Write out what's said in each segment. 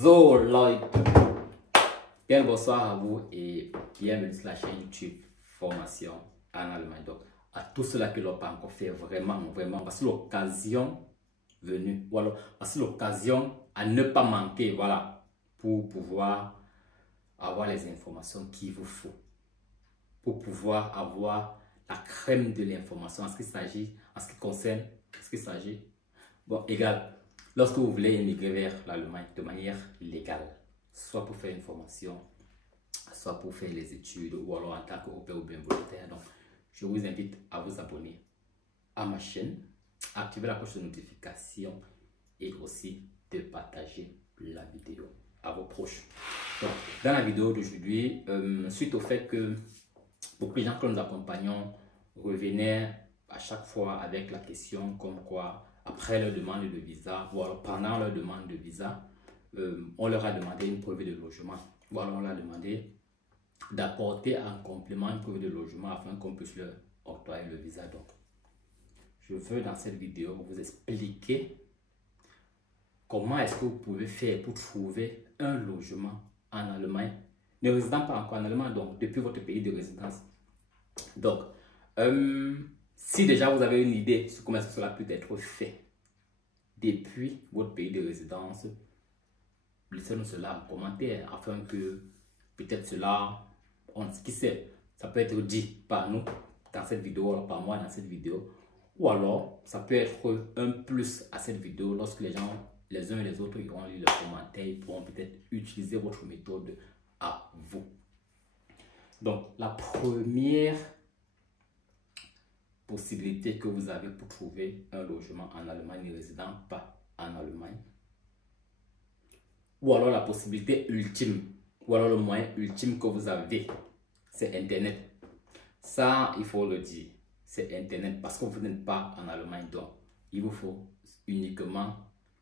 So Leute, bien bonsoir à vous et bienvenue sur la chaîne YouTube Formation en Allemagne. Donc à tous ceux-là qui ne l'ont pas encore fait, vraiment, voici l'occasion venue, voilà, voici l'occasion à ne pas manquer, voilà, pour pouvoir avoir les informations qu'il vous faut, pour pouvoir avoir la crème de l'information en ce qui s'agit, en ce qui concerne, bon, égal. Lorsque vous voulez émigrer vers l'Allemagne de manière légale, soit pour faire une formation, soit pour faire les études, ou alors en tant qu'Européen ou bien volontaire, donc je vous invite à vous abonner à ma chaîne, activer la cloche de notification et aussi de partager la vidéo à vos proches. Donc, dans la vidéo d'aujourd'hui, suite au fait que beaucoup de gens que nous accompagnons revenaient à chaque fois avec la question comme quoi, après leur demande de visa, ou alors pendant leur demande de visa, on leur a demandé une preuve de logement. Ou alors on leur a demandé d'apporter en complément une preuve de logement afin qu'on puisse leur octroyer le visa. Donc, je veux dans cette vidéo vous expliquer comment est-ce que vous pouvez faire pour trouver un logement en Allemagne, ne résidant pas encore en Allemagne, donc depuis votre pays de résidence. Donc, si déjà vous avez une idée sur comment cela peut être fait depuis votre pays de résidence, laissez-nous cela en commentaire afin que peut-être cela, qui sait, ça peut être dit par nous dans cette vidéo, alors par moi dans cette vidéo, ou alors ça peut être un plus à cette vidéo lorsque les gens, les uns et les autres, iront lire les commentaires, ils pourront peut-être utiliser votre méthode à vous. Donc, la première possibilité que vous avez pour trouver un logement en Allemagne ne résidant pas en Allemagne, ou alors la possibilité ultime, ou alors le moyen ultime que vous avez, c'est Internet. Ça, il faut le dire, c'est Internet parce que vous n'êtes pas en Allemagne, donc il vous faut uniquement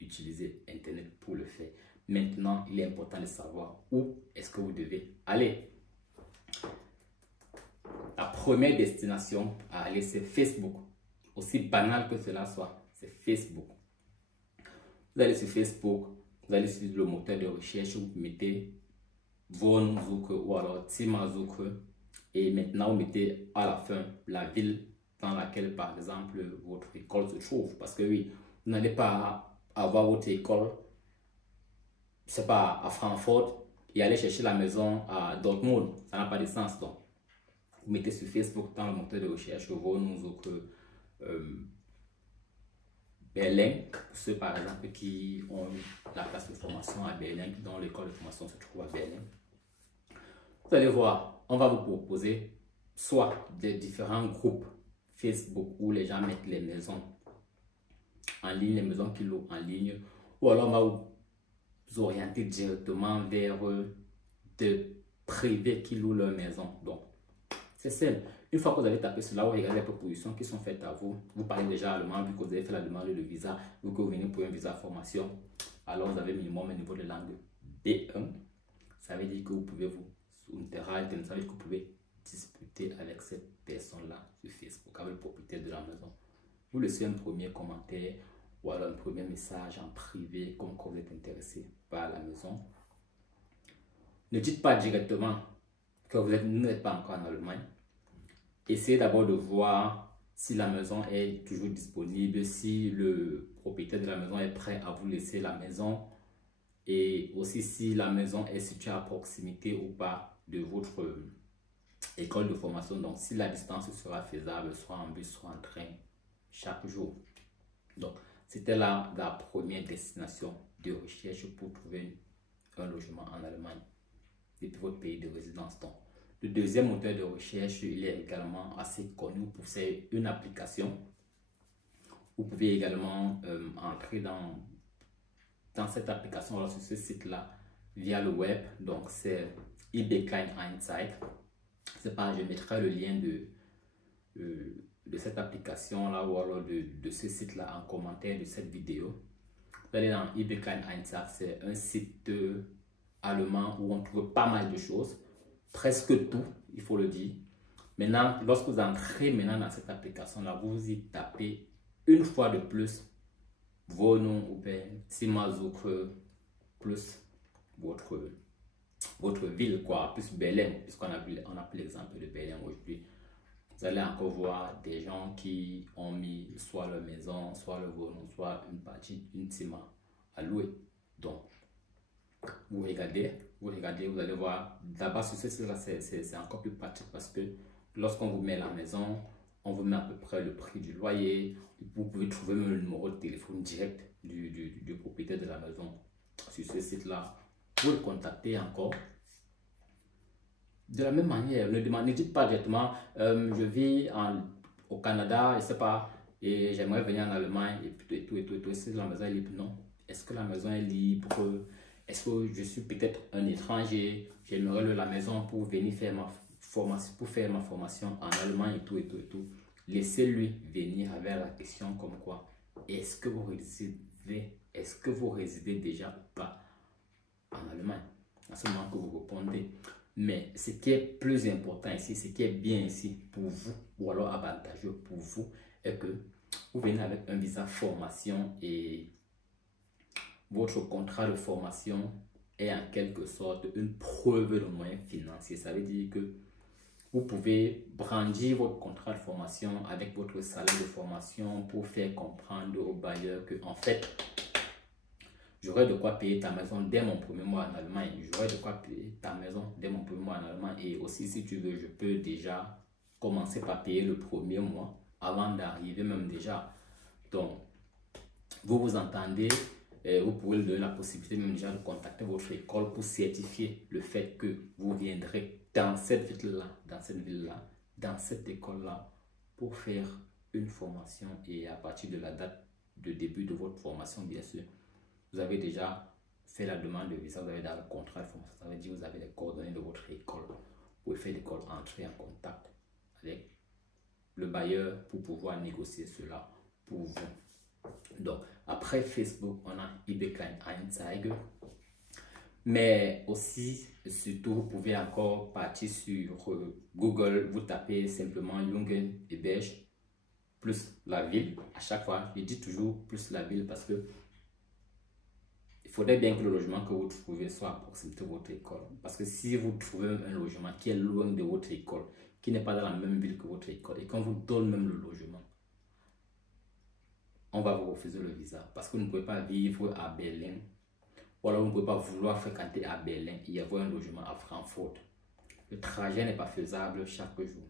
utiliser Internet pour le faire. Maintenant, il est important de savoir où est-ce que vous devez aller. La première destination à aller, c'est Facebook. Aussi banal que cela soit, c'est Facebook. Vous allez sur Facebook, vous allez sur le moteur de recherche, vous mettez Wohnsuche ou alors Zimmersuche et maintenant vous mettez à la fin la ville dans laquelle par exemple votre école se trouve. Parce que oui, vous n'allez pas avoir votre école, c'est pas à Francfort et aller chercher la maison à Dortmund. Ça n'a pas de sens. Donc, vous mettez sur Facebook dans le moteur de recherche Wohnsuche Berlin, pour ceux par exemple qui ont la place de formation à Berlin, dont l'école de formation se trouve à Berlin. Vous allez voir, on va vous proposer soit des différents groupes Facebook où les gens mettent les maisons en ligne, les maisons qu'ils louent en ligne, ou alors on va vous orienter directement vers des privés qui louent leur maison. Donc, c'est simple. Une fois que vous avez tapé cela, vous regardez les propositions qui sont faites à vous. Vous parlez déjà allemand, vu que vous avez fait la demande de visa, vu que vous venez pour un visa formation. Alors, vous avez minimum un niveau de langue B1. Ça veut dire que vous pouvez ça veut dire que vous pouvez discuter avec cette personne-là sur Facebook, avec le propriétaire de la maison. Vous laissez un premier commentaire ou alors un premier message en privé, comme quand vous êtes intéressé par la maison. Ne dites pas directement que vous n'êtes pas encore en Allemagne. Essayez d'abord de voir si la maison est toujours disponible, si le propriétaire de la maison est prêt à vous laisser la maison et aussi si la maison est située à proximité ou pas de votre école de formation. Donc, si la distance sera faisable, soit en bus, soit en train, chaque jour. Donc, c'était là la première destination de recherche pour trouver un logement en Allemagne depuis votre pays de résidence. Donc, le deuxième moteur de recherche, il est également assez connu pour c'est une application. Vous pouvez également entrer dans cette application, alors sur ce site-là, via le web. Donc, c'est eBay Kleinanzeigen. C'est pas, je mettrai le lien de cette application-là ou alors de ce site-là en commentaire de cette vidéo. Vous allez dans eBay Kleinanzeigen, c'est un site allemand où on trouve pas mal de choses. Presque tout, il faut le dire. Maintenant, lorsque vous entrez maintenant dans cette application-là, vous y tapez une fois de plus vos noms ou bien Zimmersuche plus votre ville, quoi, plus Berlin, puisqu'on a pris l'exemple de Berlin aujourd'hui. Vous allez encore voir des gens qui ont mis soit leur maison, soit le volume, soit une partie intimement à louer. Donc, vous regardez, vous allez voir, d'abord sur ce site-là, c'est encore plus pratique parce que lorsqu'on vous met la maison, on vous met à peu près le prix du loyer. Vous pouvez trouver même le numéro de téléphone direct du propriétaire de la maison sur ce site-là. Vous le contactez encore. De la même manière, ne dites pas directement, je vis au Canada, je ne sais pas, et j'aimerais venir en Allemagne, et tout. Est-ce que la maison est libre? Non. Est-ce que la maison est libre? Est-ce que je suis peut-être un étranger? J'aimerais la maison pour venir faire ma formation en Allemagne, et tout. Laissez-lui venir avec la question comme quoi, est-ce que vous résidez déjà ou pas en Allemagne? À ce moment que vous répondez. Mais ce qui est plus important ici, ce qui est bien ici pour vous, ou alors avantageux pour vous, est que vous venez avec un visa formation et votre contrat de formation est en quelque sorte une preuve de moyens financiers. Ça veut dire que vous pouvez brandir votre contrat de formation avec votre salaire de formation pour faire comprendre au bailleur que, en fait, j'aurai de quoi payer ta maison dès mon premier mois en Allemagne. J'aurai de quoi payer ta maison dès mon premier mois en Allemagne. Et aussi, si tu veux, je peux déjà commencer par payer le premier mois avant d'arriver même déjà. Donc, vous vous entendez, vous pouvez lui donner la possibilité même déjà de contacter votre école pour certifier le fait que vous viendrez dans cette ville-là, dans cette école-là, pour faire une formation. Et à partir de la date de début de votre formation, bien sûr, vous avez déjà fait la demande de visa, vous avez dans le contrat de formation, ça veut dire que vous avez les coordonnées de votre école. Vous pouvez faire l'école, entrer en contact avec le bailleur pour pouvoir négocier cela pour vous. Donc, après Facebook, on a eBay Kleinanzeigen. Mais aussi, surtout, vous pouvez encore partir sur Google, vous tapez simplement Jungen et Berge plus la ville. À chaque fois, je dis toujours plus la ville parce que il faudrait bien que le logement que vous trouvez soit à proximité de votre école. Parce que si vous trouvez un logement qui est loin de votre école, qui n'est pas dans la même ville que votre école, et qu'on vous donne même le logement, on va vous refuser le visa. Parce que vous ne pouvez pas vivre à Berlin, ou alors vous ne pouvez pas vouloir fréquenter à Berlin et y avoir un logement à Francfort. Le trajet n'est pas faisable chaque jour.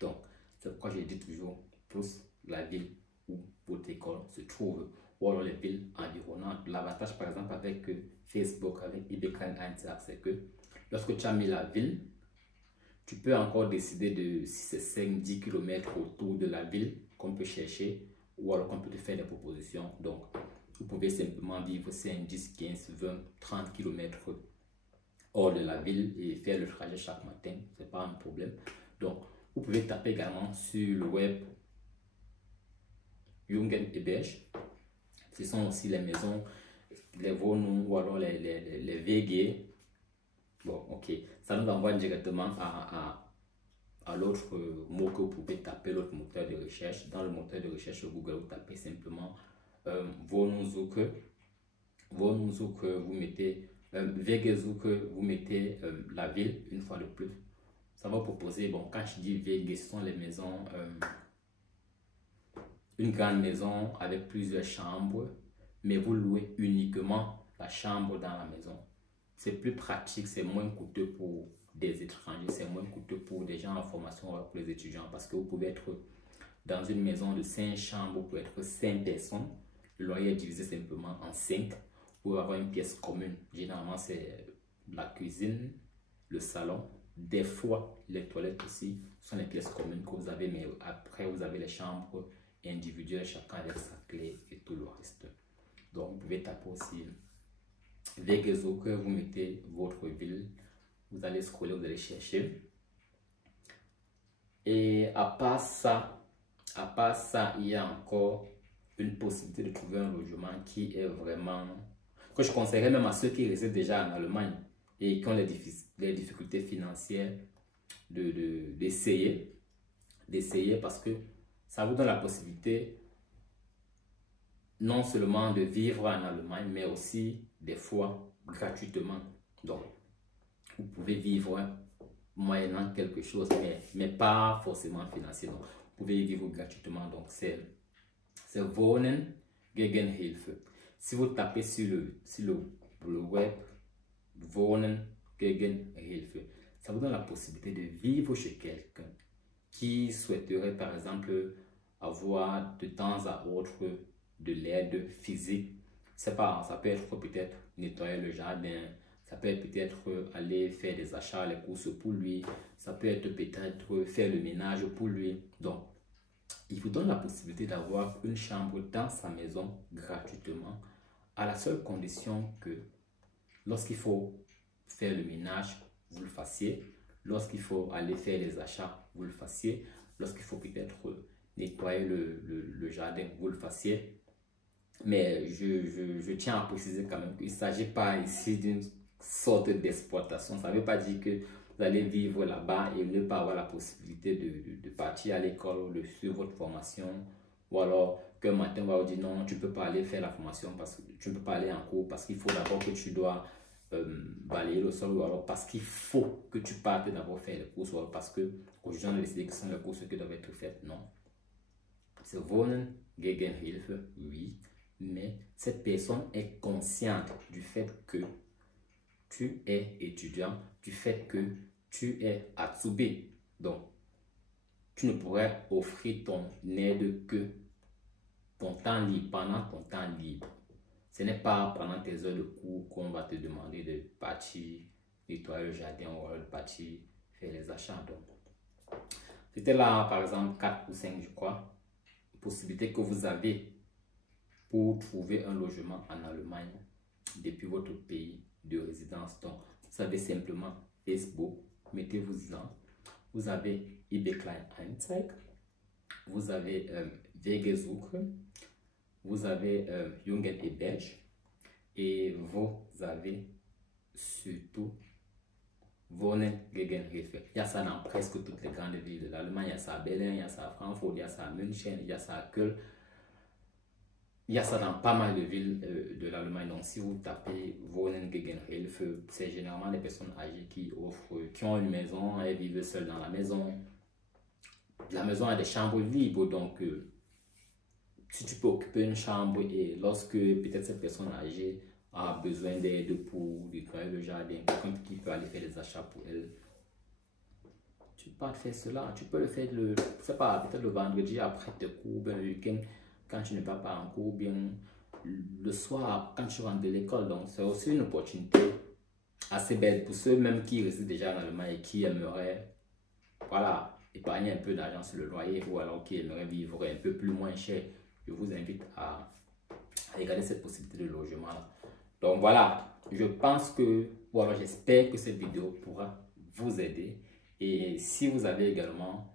Donc, c'est pourquoi je dis toujours, plus la ville où votre école se trouve, ou alors les villes environnantes. L'avantage par exemple avec Facebook, avec eBay Kleinanzeigen, c'est que lorsque tu as mis la ville, tu peux encore décider de si c'est 5-10 km autour de la ville qu'on peut chercher, ou alors qu'on peut te faire des propositions. Donc, vous pouvez simplement vivre 5, 10, 15, 20, 30 km hors de la ville et faire le trajet chaque matin. Ce n'est pas un problème. Donc, vous pouvez taper également sur le web Jungen et Berge. Ce sont aussi les maisons, les Wohnungen ou alors les WG. Bon, ok. Ça nous envoie directement à l'autre mot que vous pouvez taper, l'autre moteur de recherche. Dans le moteur de recherche Google, vous tapez simplement Wohnungssuche. Wohnungssuche, vous mettez WG-Suche, vous mettez la ville une fois de plus. Ça va proposer, bon, quand je dis WG, ce sont les maisons, une grande maison avec plusieurs chambres, mais vous louez uniquement la chambre dans la maison. C'est plus pratique, c'est moins coûteux pour des étrangers, c'est moins coûteux pour des gens en formation, pour les étudiants, parce que vous pouvez être dans une maison de 5 chambres, vous pouvez être 5 personnes, le loyer est divisé simplement en 5, vous pouvez avoir une pièce commune, généralement c'est la cuisine, le salon, des fois les toilettes aussi sont les pièces communes que vous avez, mais après vous avez les chambres individuelles, chacun avec sa clé et tout le reste. Donc vous pouvez taper aussi WG-Suche, vous mettez votre ville, vous allez scroller, vous allez chercher. Et à part ça, il y a encore une possibilité de trouver un logement qui est vraiment, que je conseillerais même à ceux qui résident déjà en Allemagne et qui ont les difficultés financières d'essayer parce que ça vous donne la possibilité non seulement de vivre en Allemagne, mais aussi des fois gratuitement. Donc, vous pouvez vivre moyennant quelque chose, mais pas forcément financier. Donc, vous pouvez vivre gratuitement. Donc, c'est Wohnen gegen Hilfe. Si vous tapez sur le web, Wohnen gegen Hilfe, ça vous donne la possibilité de vivre chez quelqu'un qui souhaiterait, par exemple, avoir de temps à autre de l'aide physique. C'est pas, ça peut être peut-être nettoyer le jardin, ça peut être peut-être aller faire des achats, les courses pour lui, ça peut être peut-être faire le ménage pour lui. Donc, il vous donne la possibilité d'avoir une chambre dans sa maison gratuitement, à la seule condition que lorsqu'il faut faire le ménage, vous le fassiez. Lorsqu'il faut aller faire les achats, vous le fassiez. Lorsqu'il faut peut-être nettoyer le jardin, vous le fassiez. Mais je tiens à préciser quand même qu'il ne s'agit pas ici d'une sorte d'exploitation. Ça ne veut pas dire que vous allez vivre là-bas et ne pas avoir la possibilité de partir à l'école, de suivre votre formation. Ou alors qu'un matin, on va vous dire non, tu ne peux pas aller faire la formation parce que tu ne peux pas aller en cours parce qu'il faut d'abord que tu dois balayer le sol, ou alors parce qu'il faut que tu partes d'abord faire les courses, ou alors parce que aujourd'hui on a décidé que ce sont les courses qui doivent être faites. Non. C'est Wohnen gegen Hilfe, oui, mais cette personne est consciente du fait que tu es étudiant, du fait que tu es Azubi. Donc, tu ne pourrais offrir ton aide que ton temps libre, pendant ton temps libre. Ce n'est pas pendant tes heures de cours qu'on va te demander de partir nettoyer le jardin ou de partir faire les achats. Donc, c'était là, par exemple, 4 ou 5, je crois, possibilités que vous avez pour trouver un logement en Allemagne depuis votre pays de résidence. Donc, vous avez simplement Facebook, mettez-vous-en. Vous avez eBay Kleinanzeigen, vous avez Wegesuche, vous avez Jungen et Belge, et vous avez surtout Wohnen gegen Hilfe. Il y a ça dans presque toutes les grandes villes de l'Allemagne. Il y a ça à Berlin, il y a ça à Francfort, il y a ça à München, il y a ça à Köln. Il y a ça dans pas mal de villes de l'Allemagne. Donc, si vous tapez Wohnen gegen Hilfe, c'est généralement des personnes âgées qui ont une maison, elles vivent seules dans la maison. La maison a des chambres libres, donc si tu peux occuper une chambre et lorsque peut-être cette personne âgée a besoin d'aide pour nettoyer le jardin, quelqu'un qui peut aller faire des achats pour elle, tu peux pas faire cela. Tu peux le faire c'est pas, peut-être le vendredi après tes cours, bien le week-end quand tu ne vas pas en cours, bien le soir quand tu rentres de l'école. Donc c'est aussi une opportunité assez belle pour ceux même qui résident déjà en Allemagne et qui aimeraient, voilà, épargner un peu d'argent sur le loyer, ou alors qui aimeraient vivre un peu plus moins cher. Je vous invite à regarder cette possibilité de logement là. Donc voilà, je pense que, ou alors j'espère que cette vidéo pourra vous aider. Et si vous avez également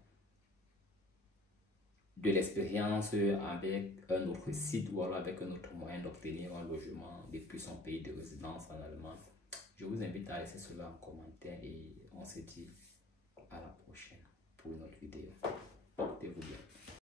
de l'expérience avec un autre site ou alors avec un autre moyen d'obtenir un logement depuis son pays de résidence en Allemagne, je vous invite à laisser cela en commentaire et on se dit à la prochaine pour une autre vidéo. Portez-vous bien.